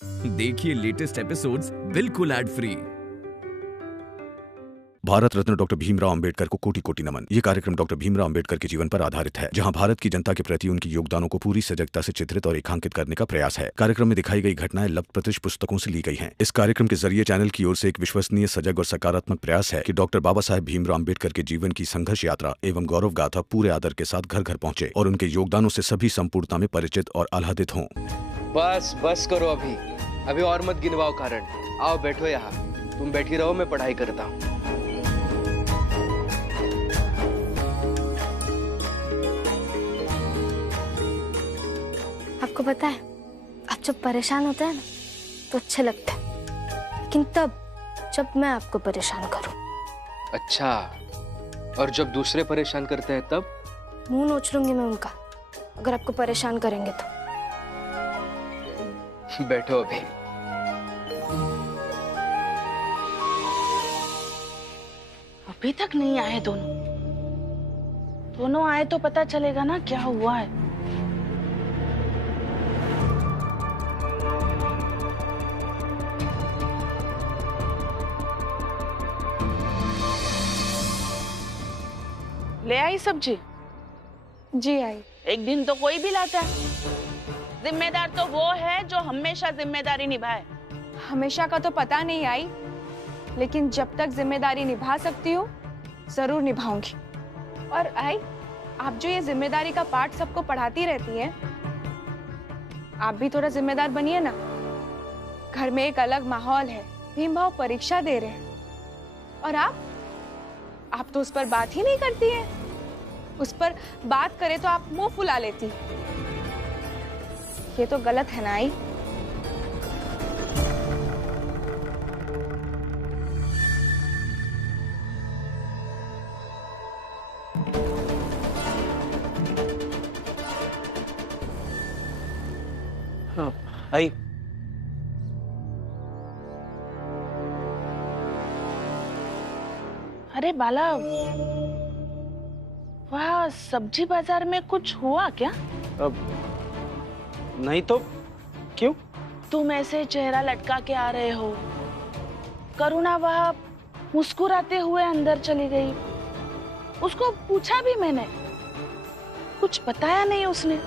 देखिए latest episodes बिल्कुल ad free. Bharat Ratna doctor Bhimrao Ambedkar को कोटि कोटि नमन। ये कार्यक्रम डॉक्टर भीमराव अंबेडकर के जीवन पर आधारित है, जहां भारत की जनता के प्रति उनके योगदानों को पूरी सजगता से चित्रित और रेखांकित करने का प्रयास है। कार्यक्रम में दिखाई गई घटनाएं लब्ध पुस्तकों से ली गई हैं। इस कार्यक्रम के जरिए चैनल की ओर से एक विश्वसनीय, सजग और सकारात्मक प्रयास है कि डॉक्टर बाबा साहेब भीमराव अंबेडकर के जीवन की संघर्ष यात्रा एवं गौरव गाथा पूरे आदर के साथ घर घर पहुंचे और उनके योगदानों से सभी संपूर्णता में परिचित और आह्लादित हों। बस बस करो, अभी और मत गिनवाओ कारण। आओ बैठो यहाँ, तुम बैठी रहो, मैं पढ़ाई करता हूँ। आपको पता है, आप जब परेशान होते हैं ना तो अच्छे लगते हैं, लेकिन तब जब मैं आपको परेशान करूं। अच्छा, और जब दूसरे परेशान करते हैं तब? मुंह नोच लूंगी मैं उनका, अगर आपको परेशान करेंगे तो। बैठो अभी। अभी तक नहीं आए दोनों आए तो पता चलेगा ना क्या हुआ है। ले आई सब्जी? जी आई। एक दिन तो कोई भी लाता है। जिम्मेदार तो वो है जो हमेशा जिम्मेदारी निभाए। हमेशा का तो पता नहीं आई, लेकिन जब तक जिम्मेदारी निभा सकती हूँ जरूर निभाऊंगी। और आई, आप जो ये जिम्मेदारी का पाठ सबको पढ़ाती रहती हैं, आप भी थोड़ा जिम्मेदार बनिए ना। घर में एक अलग माहौल है, भीमभाव परीक्षा दे रहे हैं और आप तो उस पर बात ही नहीं करती हैं। उस पर बात करे तो आप मुंह फुला लेती। ये तो गलत है ना आई। हाँ, आई। अरे बाला, वहाँ सब्जी बाजार में कुछ हुआ क्या? अब नहीं तो क्यों? तुम ऐसे चेहरा लटका के आ रहे हो। करुणा वहाँ मुस्कुराते हुए अंदर चली गई। उसको पूछा भी मैंने, कुछ बताया नहीं उसने,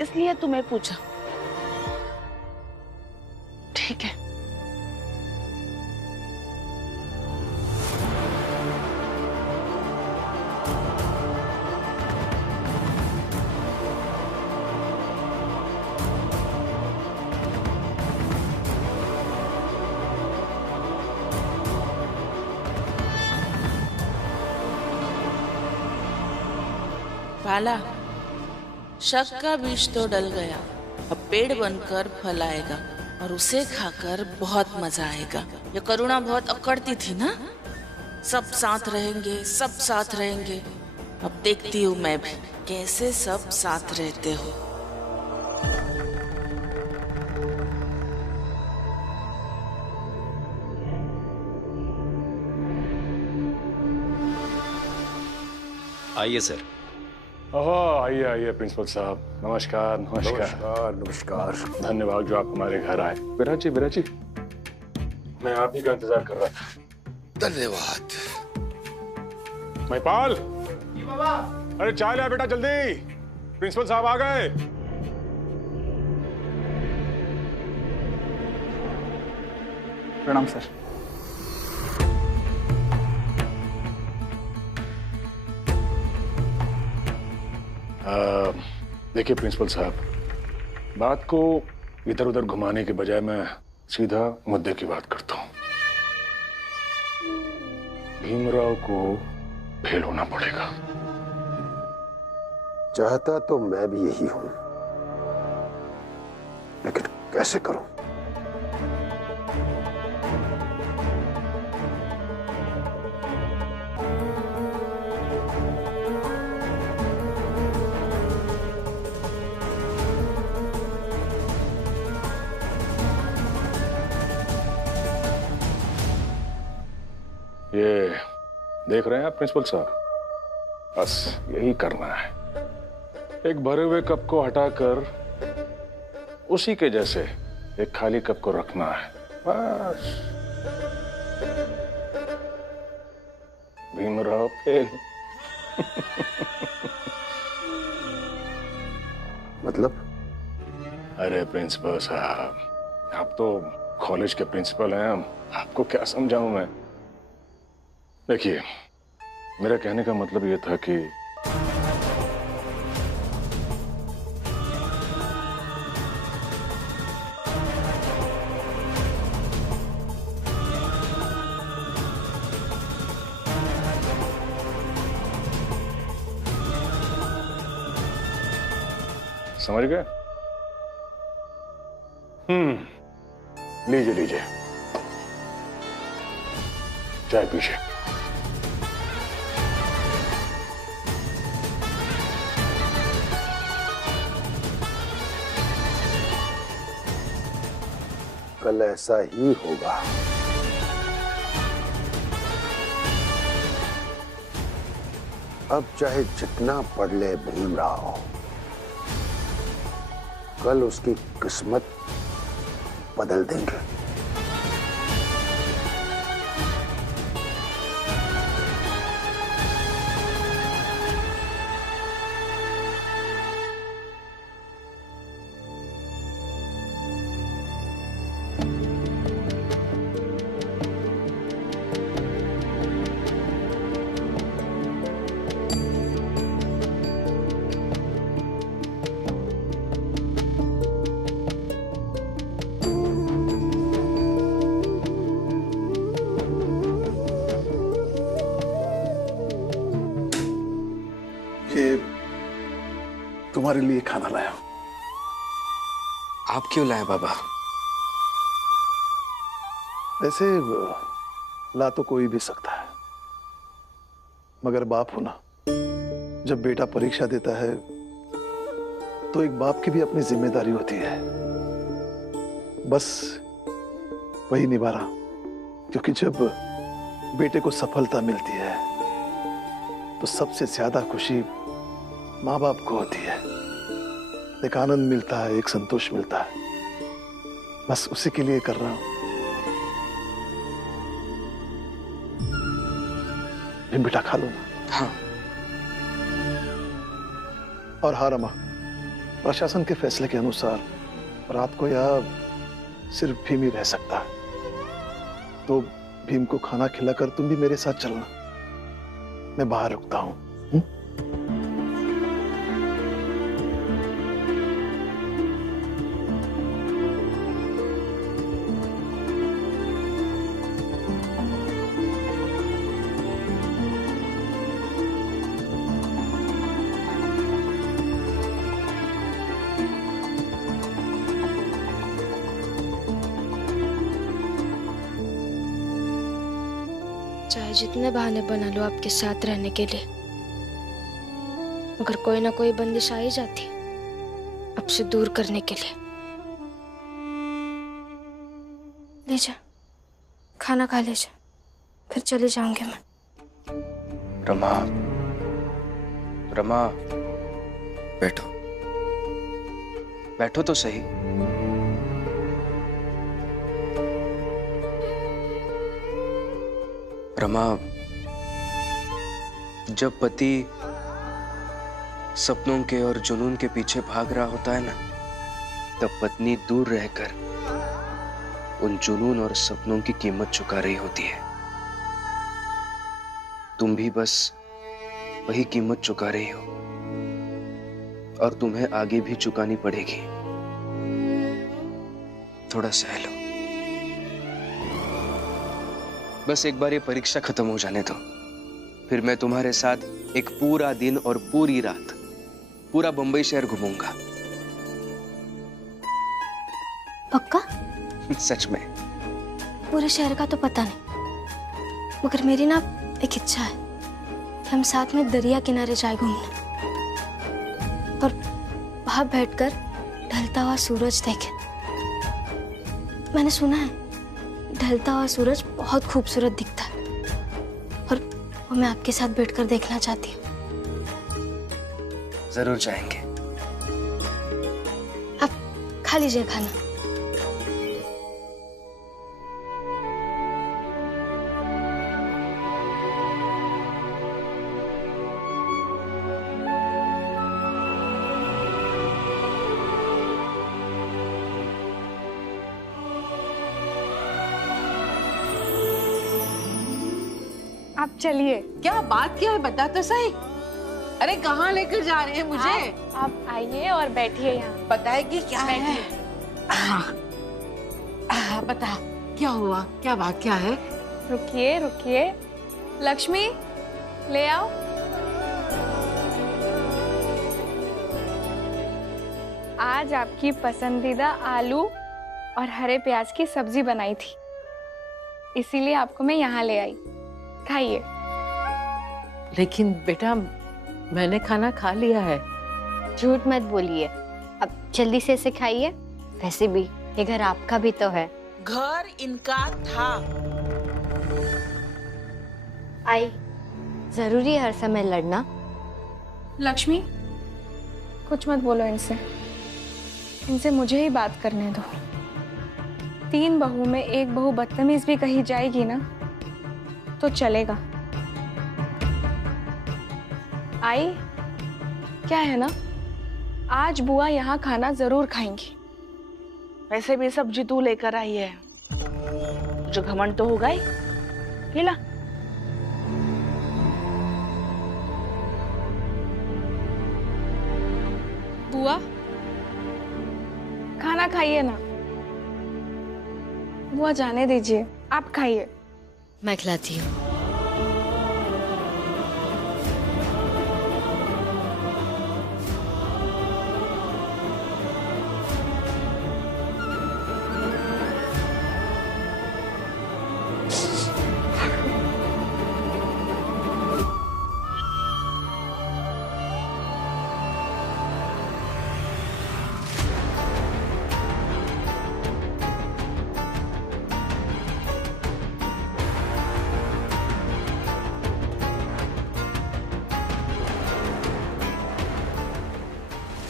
इसलिए तुम्हें पूछा। ठीक है। बाला, शक का बीज तो डल गया, अब पेड़ बनकर फल आएगा और उसे खाकर बहुत मजा आएगा। ये करुणा बहुत अकड़ती थी ना, सब साथ रहेंगे, सब साथ रहेंगे। अब देखती हूँ मैं भी कैसे सब साथ रहते हो। आइए सर। ओहो, आइए आइए प्रिंसिपल साहब। नमस्कार नमस्कार नमस्कार नमस्कार। धन्यवाद जो आप हमारे घर आए। विराज जी, मैं आप ही का इंतजार कर रहा था। धन्यवाद। महिपाल, अरे चाय ले बेटा जल्दी, प्रिंसिपल साहब आ गए। प्रणाम सर। देखिए प्रिंसिपल साहब, बात को इधर उधर घुमाने के बजाय मैं सीधा मुद्दे की बात करता हूं। भीमराव को फेल होना पड़ेगा। चाहता तो मैं भी यही हूं, लेकिन कैसे करूं? ये देख रहे हैं आप प्रिंसिपल साहब, बस यही करना है। एक भरे हुए कप को हटाकर उसी के जैसे एक खाली कप को रखना है बस। भीमराव फेल। मतलब? अरे प्रिंसिपल साहब, आप तो कॉलेज के प्रिंसिपल हैं, आपको क्या समझाऊं मैं। देखिए, मेरा कहने का मतलब ये था कि समझ गए? लीजिए लीजिए, चाय पीजिए। कल ऐसा ही होगा। अब चाहे जितना पढ़ ले भीमराव, कल उसकी किस्मत बदल देंगे। तुम्हारे लिए खाना लाया। आप क्यों लाए बाबा? वैसे ला तो कोई भी सकता है, मगर बाप होना, जब बेटा परीक्षा देता है तो एक बाप की भी अपनी जिम्मेदारी होती है। बस वही निभा रहा, क्योंकि जब बेटे को सफलता मिलती है तो सबसे ज्यादा खुशी माँ बाप को होती है। एक आनंद मिलता है, एक संतोष मिलता है, बस उसी के लिए कर रहा हूं। बेटा खा लो ना। हाँ। और हाँ रमा, प्रशासन के फैसले के अनुसार रात को यहाँ सिर्फ भीम ही रह सकता है, तो भीम को खाना खिलाकर तुम भी मेरे साथ चलना। मैं बाहर रुकता हूं। चाहे जितने बहाने बना लो आपके साथ रहने के लिए, मगर कोई ना कोई बंदिश आ ही जाती है आपसे दूर करने के लिए। लीजिए, खाना खा लीजिए, फिर चले जाऊंगी मैं। रमा, रमा, बैठो, बैठो तो सही। रमा, जब पति सपनों के और जुनून के पीछे भाग रहा होता है ना, तब पत्नी दूर रहकर उन जुनून और सपनों की कीमत चुका रही होती है। तुम भी बस वही कीमत चुका रही हो, और तुम्हें आगे भी चुकानी पड़ेगी। थोड़ा सह लो, बस एक बार ये परीक्षा खत्म हो जाने दो, फिर मैं तुम्हारे साथ एक पूरा दिन और पूरी रात पूरा बंबई शहर घूमूंगा। पक्का? सच में। पूरे शहर का तो पता नहीं, मगर मेरी ना एक इच्छा है कि हम साथ में दरिया किनारे जाए घूमने, और वहां बैठकर ढलता हुआ सूरज देखें। मैंने सुना है ढलता हुआ सूरज बहुत खूबसूरत दिखता है, और वो मैं आपके साथ बैठकर देखना चाहती हूँ। जरूर जाएंगे। आप खा लीजिए खाना। आप चलिए। क्या बात क्या है, बता तो सही। अरे कहाँ लेकर जा रहे हैं मुझे? आप आइए और बैठिए यहाँ। बताएगी क्या है? बता क्या हुआ, क्या बात क्या है? रुकिए रुकिए। लक्ष्मी ले आओ। आज आपकी पसंदीदा आलू और हरे प्याज की सब्जी बनाई थी, इसीलिए आपको मैं यहाँ ले आई। खाइए। लेकिन बेटा मैंने खाना खा लिया है। झूठ मत बोलिए, अब जल्दी से इसे खाइए। वैसे भी ये घर आपका भी तो है। घर इनका था। आई, जरूरी है हर समय लड़ना? लक्ष्मी कुछ मत बोलो इनसे, इनसे मुझे ही बात करने दो। 3 बहू में एक बहू बदतमीज भी कही जाएगी ना तो चलेगा। आई, क्या है ना, आज बुआ यहाँ खाना जरूर खाएंगी। वैसे भी सब्जी तू लेकर आई है, जो घमंड तो होगा ही। खिला। बुआ खाना खाइए ना। बुआ जाने दीजिए, आप खाइए। मैं खिलाती हूँ।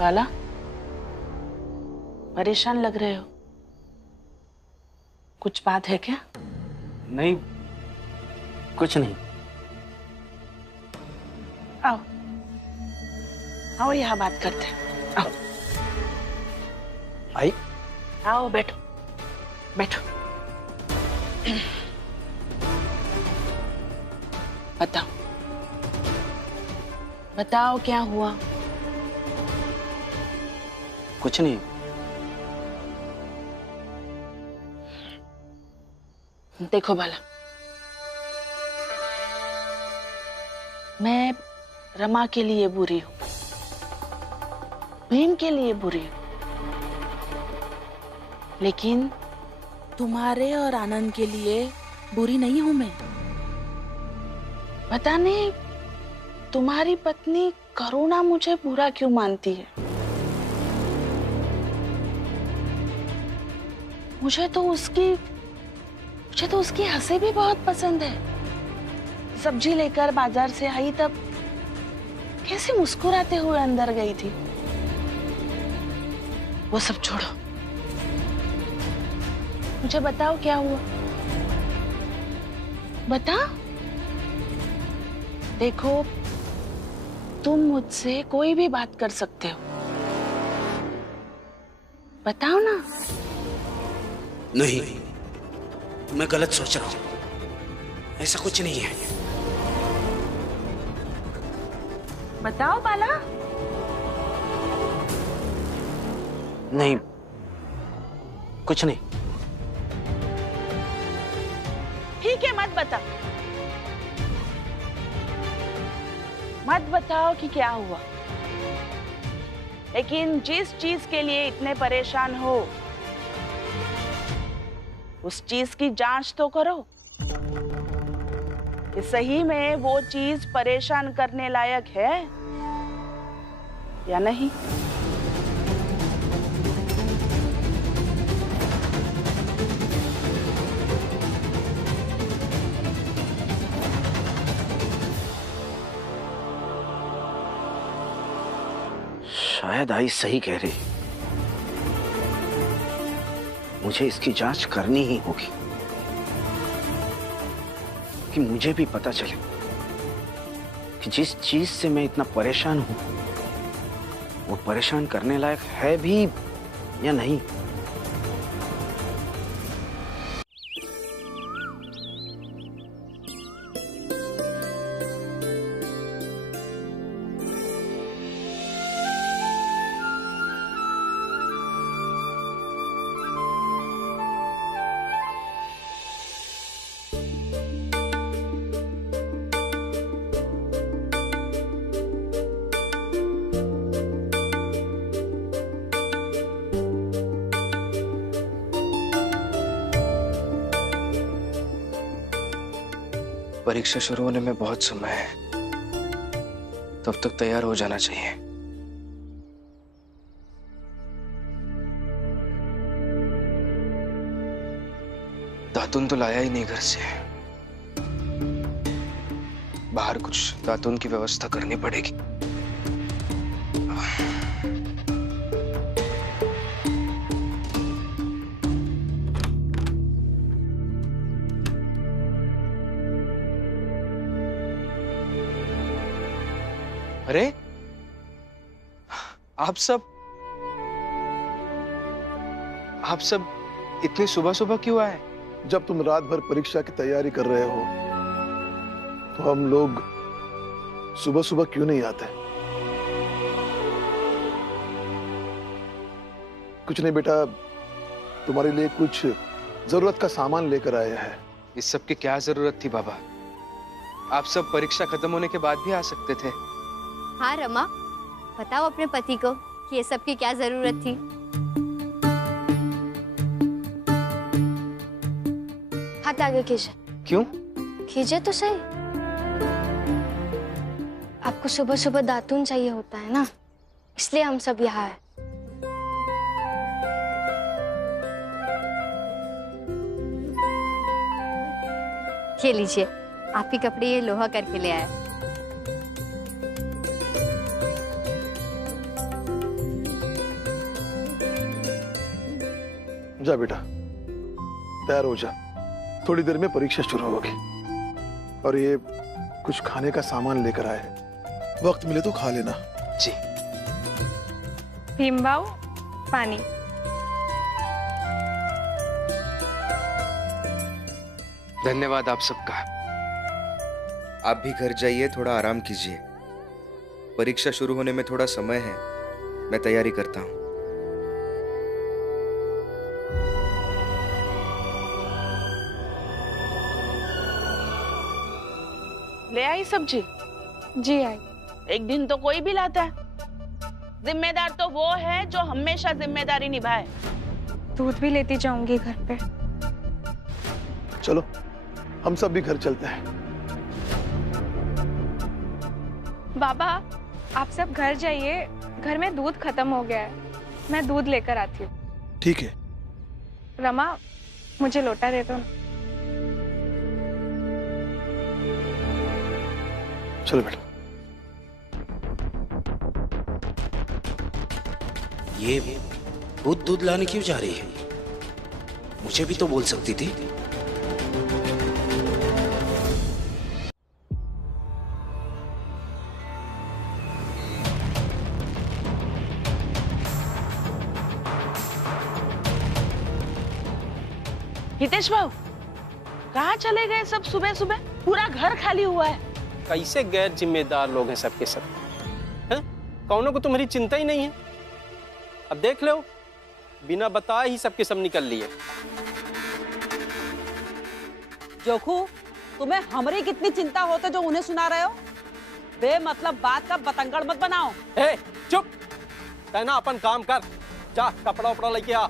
बाला, परेशान लग रहे हो। कुछ बात है क्या? नहीं, कुछ नहीं। आओ आओ, यहाँ बात करते हैं। आओ आई, आओ बैठो बैठो। बताओ बताओ क्या हुआ? कुछ नहीं। देखो बाला, मैं रमा के लिए बुरी हूं, भीम के लिए बुरी हूं, लेकिन तुम्हारे और आनंद के लिए बुरी नहीं हूं मैं। पता नहीं तुम्हारी पत्नी करुणा मुझे बुरा क्यों मानती है। मुझे तो उसकी हंसी भी बहुत पसंद है। सब्जी लेकर बाजार से आई तब कैसे मुस्कुराते हुए अंदर गई थी। वो सब छोड़ो, मुझे बताओ क्या हुआ। बताओ। देखो, तुम मुझसे कोई भी बात कर सकते हो, बताओ ना। नहीं, मैं गलत सोच रहा हूं। ऐसा कुछ नहीं है। बताओ बाला। नहीं, कुछ नहीं। ठीक है, मत बताओ। मत बताओ कि क्या हुआ, लेकिन जिस चीज के लिए इतने परेशान हो उस चीज की जांच तो करो कि सही में वो चीज परेशान करने लायक है या नहीं। शायद आई सही कह रही। मुझे इसकी जांच करनी ही होगी कि मुझे भी पता चले कि जिस चीज से मैं इतना परेशान हूं वो परेशान करने लायक है भी या नहीं। परीक्षा शुरू होने में बहुत समय है, तब तक तैयार हो जाना चाहिए। दातुन तो लाया ही नहीं घर से, बाहर कुछ दातुन की व्यवस्था करनी पड़ेगी। अरे आप सब इतनी सुबह सुबह क्यों आए? जब तुम रात भर परीक्षा की तैयारी कर रहे हो तो हम लोग सुबह सुबह क्यों नहीं आते? कुछ नहीं बेटा, तुम्हारे लिए कुछ जरूरत का सामान लेकर आए हैं। इस सब की क्या जरूरत थी बाबा? आप सब परीक्षा खत्म होने के बाद भी आ सकते थे। हाँ रमा, बताओ अपने पति को कि ये सब की क्या जरूरत थी। हाथ आगे कीजिए। क्यों? कीजिए तो सही। आपको सुबह सुबह दातून चाहिए होता है ना, इसलिए हम सब यहाँ हैं। ये लीजिए, आपके कपड़े ये लोहा करके ले आया। जा बेटा, तैयार हो जा, थोड़ी देर में परीक्षा शुरू होगी। और ये कुछ खाने का सामान लेकर आए, वक्त मिले तो खा लेना। जी। भीमबाऊ, पानी। धन्यवाद आप सबका। आप भी घर जाइए, थोड़ा आराम कीजिए। परीक्षा शुरू होने में थोड़ा समय है, मैं तैयारी करता हूँ। ले आई सब्जी? जी आई। एक दिन तो कोई भी लाता है। जिम्मेदार तो वो है जो हमेशा जिम्मेदारी निभाए। दूध भी लेती जाऊंगी घर पे। चलो हम सब भी घर चलते हैं। बाबा, आप सब घर जाइए, घर में दूध खत्म हो गया है, मैं दूध लेकर आती हूँ। ठीक है। रमा, मुझे लोटा दे दो ना। चलो बेटा। ये दूध लाने क्यों जा रही है? मुझे भी तो बोल सकती थी। हितेश बाबू, कहाँ चले गए सब सुबह सुबह? पूरा घर खाली हुआ है। कैसे गैर जिम्मेदार लोग हैं सबके सब, हैं? कौनों को तुम्हारी चिंता ही नहीं है। अब देख लो, बिना बताए ही सबके सब निकल लिए। जोखू, तुम्हें हमारी कितनी चिंता होते जो उन्हें सुना रहे हो? बेमतलब बात का बतंगड़ मत बनाओ। ए, चुप! कहना अपन काम कर, जा कपड़ा उपड़ा लेके आ।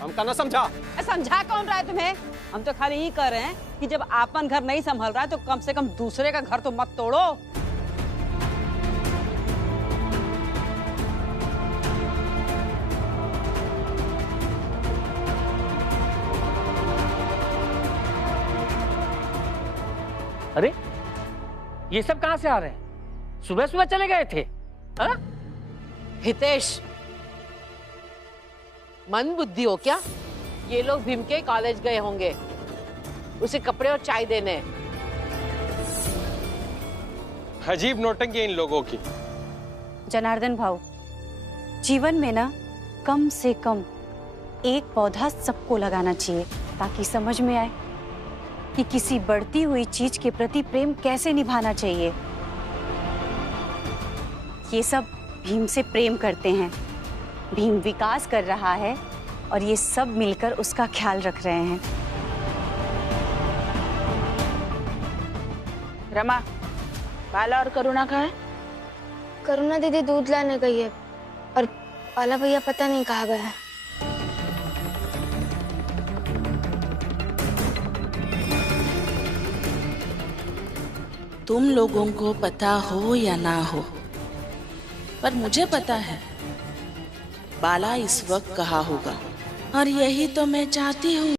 हम कहना समझा? समझा कौन रहा है तुम्हें? हम तो खाली यही कह रहे हैं कि जब आपन घर नहीं संभल रहा है तो कम से कम दूसरे का घर तो मत तोड़ो। अरे ये सब कहां से आ रहे हैं? सुबह सुबह चले गए थे? हा? हितेश, मन बुद्धि हो क्या? ये लोग भीम के कॉलेज गए होंगे उसे कपड़े और चाय देने। अजीब नौटंकी इन लोगों की। जनार्दन भाऊ, जीवन में ना कम से कम एक पौधा सबको लगाना चाहिए ताकि समझ में आए कि किसी बढ़ती हुई चीज के प्रति प्रेम कैसे निभाना चाहिए। ये सब भीम से प्रेम करते हैं। भीम विकास कर रहा है और ये सब मिलकर उसका ख्याल रख रहे हैं। रमा, बाला और करुणा कहाँ है? करुणा दीदी दूध लाने गई है और बाला भैया पता नहीं कहाँ गए हैं। तुम लोगों को पता हो या ना हो, पर मुझे पता है बाला इस वक्त कहाँ होगा, और यही तो मैं चाहती हूँ।